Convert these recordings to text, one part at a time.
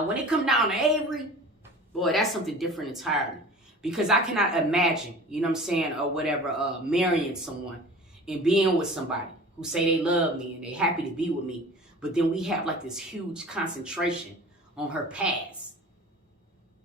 Now, when it come down to Avery, boy, that's something different entirely. Because I cannot imagine, you know what I'm saying, or whatever, marrying someone and being with somebody who say they love me and they happy to be with me. But then we have like this huge concentration on her past.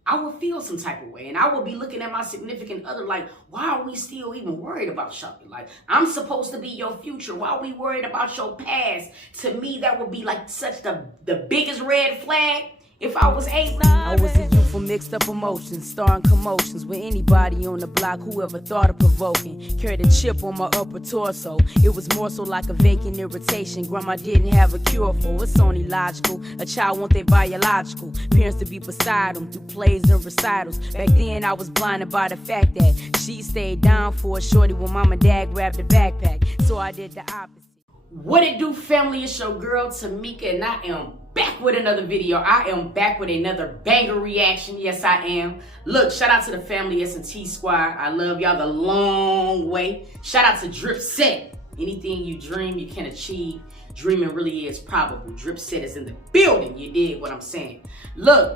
I would feel some type of way. And I would be looking at my significant other like, why are we still even worried about Shamika? Like, I'm supposed to be your future. Why are we worried about your past? To me, that would be like such the biggest red flag. If I was 8, I was a youth for mixed up emotions, starring commotions with anybody on the block, whoever thought of provoking. Carried a chip on my upper torso. It was more so like a vacant irritation. Grandma didn't have a cure for. It's only logical. A child want their biological parents to be beside them through plays and recitals. Back then I was blinded by the fact that she stayed down for a shorty when mom and dad grabbed the backpack. So I did the opposite. What it do, family? It's your girl Tamika, and I am back with another video. I am back with another banger reaction. Yes, I am. Look, shout out to the family S&T squad. I love y'all the long way. Shout out to Drip Set. Anything you dream, you can achieve. Dreaming really is probable. Drip Set is in the building. You dig what I'm saying? Look,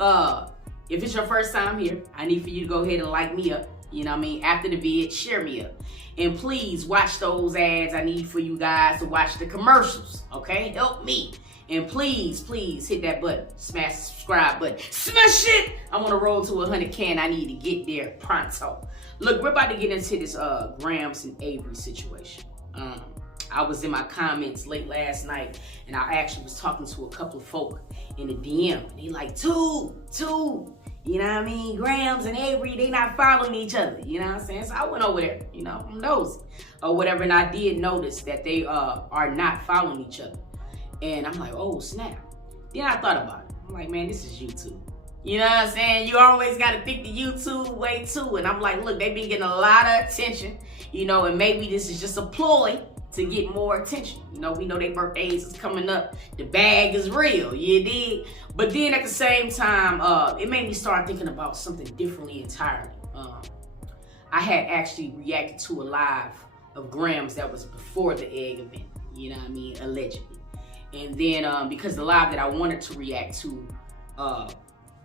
if it's your first time here, I need for you to go ahead and like me up. You know what I mean? After the vid, share me up. And please watch those ads. I need for you guys to watch the commercials. Okay? Help me. And please, please hit that button. Smash the subscribe button. Smash it! I want to roll to 100K and I need to get there pronto. Look, we're about to get into this Gramz and Avery situation. I was in my comments late last night and I actually was talking to a couple of folk in the DM. And they like, two. You know what I mean? Gramz and Avery, they not following each other. You know what I'm saying? So I went over there, you know, I'm nosy or whatever. And I did notice that they are not following each other. And I'm like, oh, snap. Then I thought about it. I'm like, man, this is YouTube. You know what I'm saying? You always got to think the YouTube way too. And I'm like, look, they've been getting a lot of attention, you know, and maybe this is just a ploy to get more attention. You know, we know their birthdays is coming up. The bag is real, you dig? But then at the same time, it made me start thinking about something differently entirely. I had actually reacted to a live of Gramz that was before the egg event, you know what I mean, allegedly. And then because the live that I wanted to react to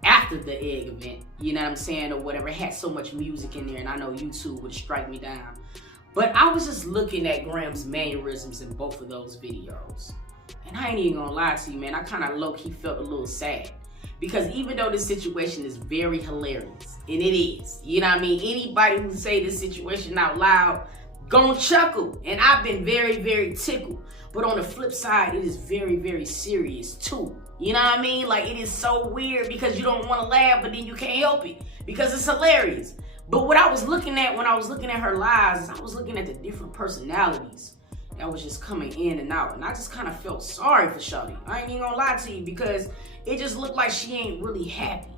after the egg event, you know what I'm saying, or whatever, it had so much music in there, and I know YouTube would strike me down. But I was just looking at Gramz' mannerisms in both of those videos. And I ain't even gonna lie to you, man, I kind of low-key felt a little sad. Because even though this situation is very hilarious, and it is, you know what I mean, anybody who say this situation out loud gonna chuckle. And I've been very, very tickled. But on the flip side, it is very, very serious too. You know what I mean? Like, it is so weird because you don't want to laugh, but then you can't help it because it's hilarious. But what I was looking at when I was looking at her lives is I was looking at the different personalities that was just coming in and out. And I just kind of felt sorry for Shawty. I ain't even gonna lie to you because it just looked like she ain't really happy.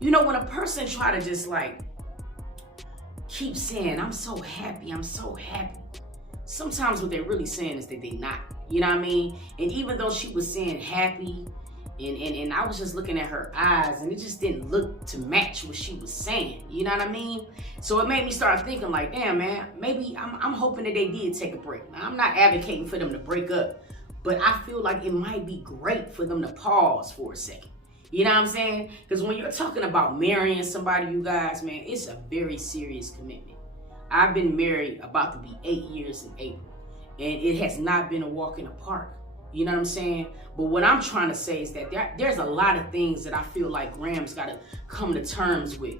You know, when a person try to just like keep saying, I'm so happy, sometimes what they're really saying is that they not. You know what I mean? And even though she was saying happy, and I was just looking at her eyes, and it just didn't look to match what she was saying. You know what I mean? So it made me start thinking like, damn, man, maybe I'm hoping that they did take a break. Now, I'm not advocating for them to break up, but I feel like it might be great for them to pause for a second. You know what I'm saying? Because when you're talking about marrying somebody, you guys, man, it's a very serious commitment. I've been married about to be 8 years in April. And it has not been a walk in the park. You know what I'm saying? But what I'm trying to say is that there's a lot of things that I feel like Gramz got to come to terms with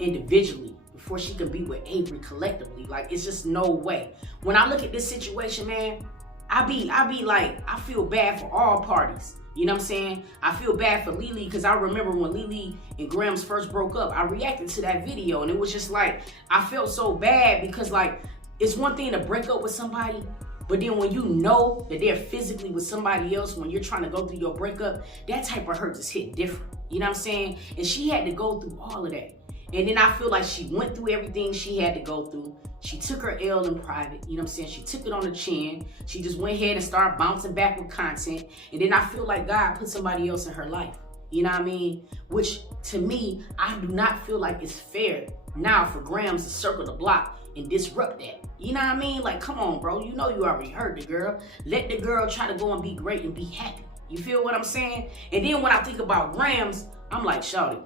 individually before she can be with Avery collectively. Like, it's just no way. When I look at this situation, man, I be like, I feel bad for all parties. You know what I'm saying? I feel bad for Lily because I remember when Lily and Gramz first broke up, I reacted to that video and it was just like, I felt so bad because like, it's one thing to break up with somebody, but then when you know that they're physically with somebody else when you're trying to go through your breakup, that type of hurt just hit different. You know what I'm saying? And she had to go through all of that. And then I feel like she went through everything she had to go through. She took her L in private, you know what I'm saying? She took it on the chin. She just went ahead and started bouncing back with content. And then I feel like God put somebody else in her life. You know what I mean? Which, to me, I do not feel like it's fair now for Gramz to circle the block and disrupt that. You know what I mean? Like, come on, bro. You know you already heard the girl. Let the girl try to go and be great and be happy. You feel what I'm saying? And then when I think about Gramz, I'm like, shawty,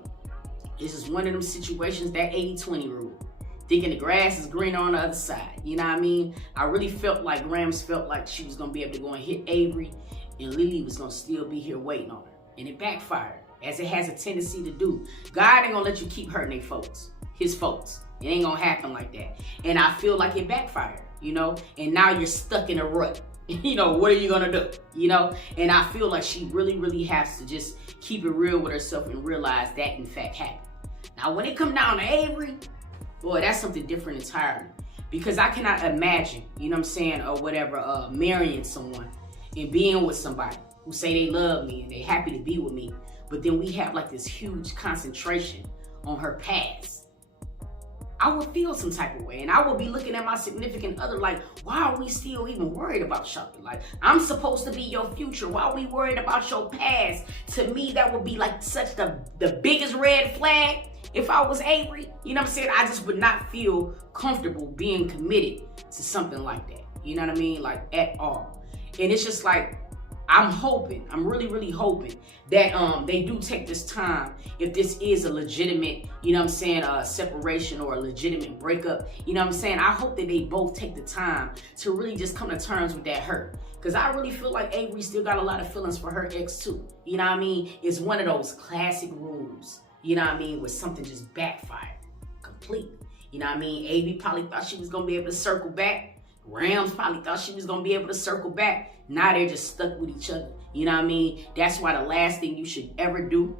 this is one of them situations, that 80-20 rule. Thinking the grass is greener on the other side. You know what I mean? I really felt like Gramz felt like she was going to be able to go and hit Avery, and Lily was going to still be here waiting on her. And it backfired, as it has a tendency to do. God ain't going to let you keep hurting his folks. It ain't going to happen like that. And I feel like it backfired, you know? And now you're stuck in a rut. You know, what are you going to do? You know? And I feel like she really, really has to just keep it real with herself and realize that, in fact, happened. Now, when it come down to Avery, boy, that's something different entirely. Because I cannot imagine, you know what I'm saying, or whatever, marrying someone and being with somebody who say they love me and they happy to be with me, but then we have like this huge concentration on her past. I would feel some type of way, and I would be looking at my significant other like, why are we still even worried about something? Like, I'm supposed to be your future. Why are we worried about your past? To me, that would be like such the biggest red flag. If I was Avery, you know what I'm saying? I just would not feel comfortable being committed to something like that. You know what I mean? Like, at all. And it's just like, I'm really, really hoping that they do take this time, if this is a legitimate, you know what I'm saying, separation or a legitimate breakup, you know what I'm saying? I hope that they both take the time to really just come to terms with that hurt. Because I really feel like Avery still got a lot of feelings for her ex too. You know what I mean? It's one of those classic rules, you know what I mean, where something just backfired completely. You know what I mean? Avery probably thought she was going to be able to circle back. Gramz probably thought she was going to be able to circle back. Now they're just stuck with each other. You know what I mean? That's why the last thing you should ever do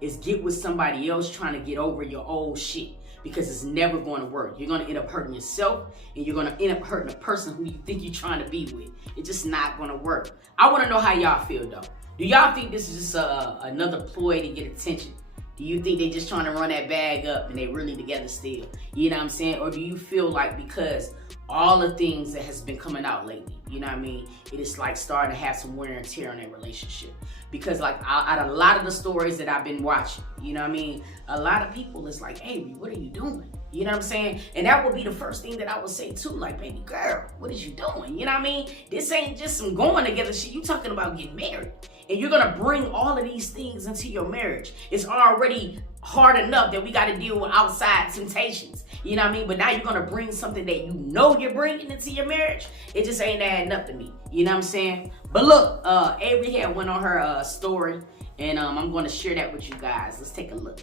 is get with somebody else trying to get over your old shit. Because it's never going to work. You're going to end up hurting yourself, and you're going to end up hurting the person who you think you're trying to be with. It's just not going to work. I want to know how y'all feel, though. Do y'all think this is just another ploy to get attention? Do you think they just trying to run that bag up and they really together still? You know what I'm saying? Or do you feel like because all the things that has been coming out lately, you know what I mean, it is like starting to have some wear and tear on their relationship? Because like out of a lot of the stories that I've been watching, you know what I mean, a lot of people is like, hey, what are you doing? You know what I'm saying? And that would be the first thing that I would say too, like, baby girl, what is you doing? You know what I mean? This ain't just some going together shit. You talking about getting married. And you're gonna bring all of these things into your marriage. It's already hard enough that we gotta deal with outside temptations. You know what I mean? But now you're gonna bring something that you know you're bringing into your marriage. It just ain't adding up to me. You know what I'm saying? But look, Avery had went on her story, and I'm gonna share that with you guys. Let's take a look.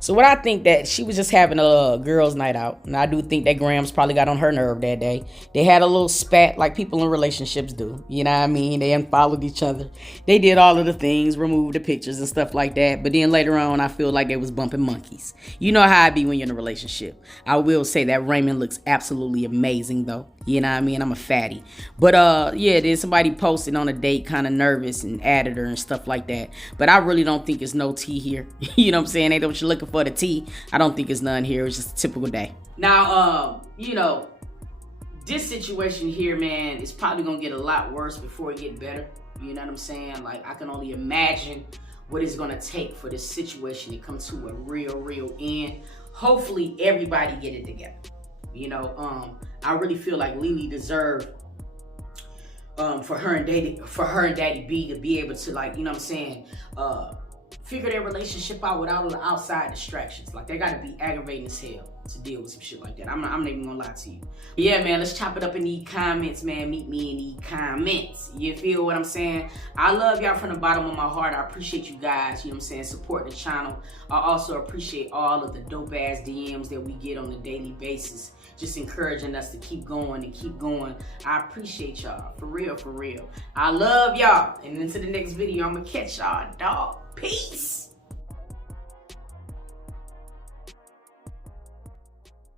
So what I think that she was just having a girls' night out. And I do think that Gramz probably got on her nerve that day. They had a little spat like people in relationships do. You know what I mean? They unfollowed each other. They did all of the things, removed the pictures and stuff like that. But then later on, I feel like they was bumping monkeys. You know how I be when you're in a relationship. I will say that Raymond looks absolutely amazing though. You know what I mean? I'm a fatty. But yeah, then somebody posted on a date kind of nervous and added her and stuff like that. But I really don't think it's no tea here. You know what I'm saying? Ain't what you're looking for, the tea. I don't think it's none here. It's just a typical day. Now, you know, this situation here, man, is probably gonna get a lot worse before it get better. You know what I'm saying? Like, I can only imagine what it's gonna take for this situation to come to a real end. Hopefully everybody get it together. You know, I really feel like Lily deserved for her and Daddy B to be able to, like, you know what I'm saying, figure their relationship out without all the outside distractions. Like, they gotta be aggravating as hell to deal with some shit like that. I'm not even gonna lie to you. Yeah, man, let's chop it up in these comments, man. Meet me in these comments. You feel what I'm saying? I love y'all from the bottom of my heart. I appreciate you guys, you know what I'm saying, support the channel. I also appreciate all of the dope ass DMs that we get on a daily basis, just encouraging us to keep going and keep going. I appreciate y'all, for real, for real. I love y'all. And until the next video, I'm gonna catch y'all, dog. Peace.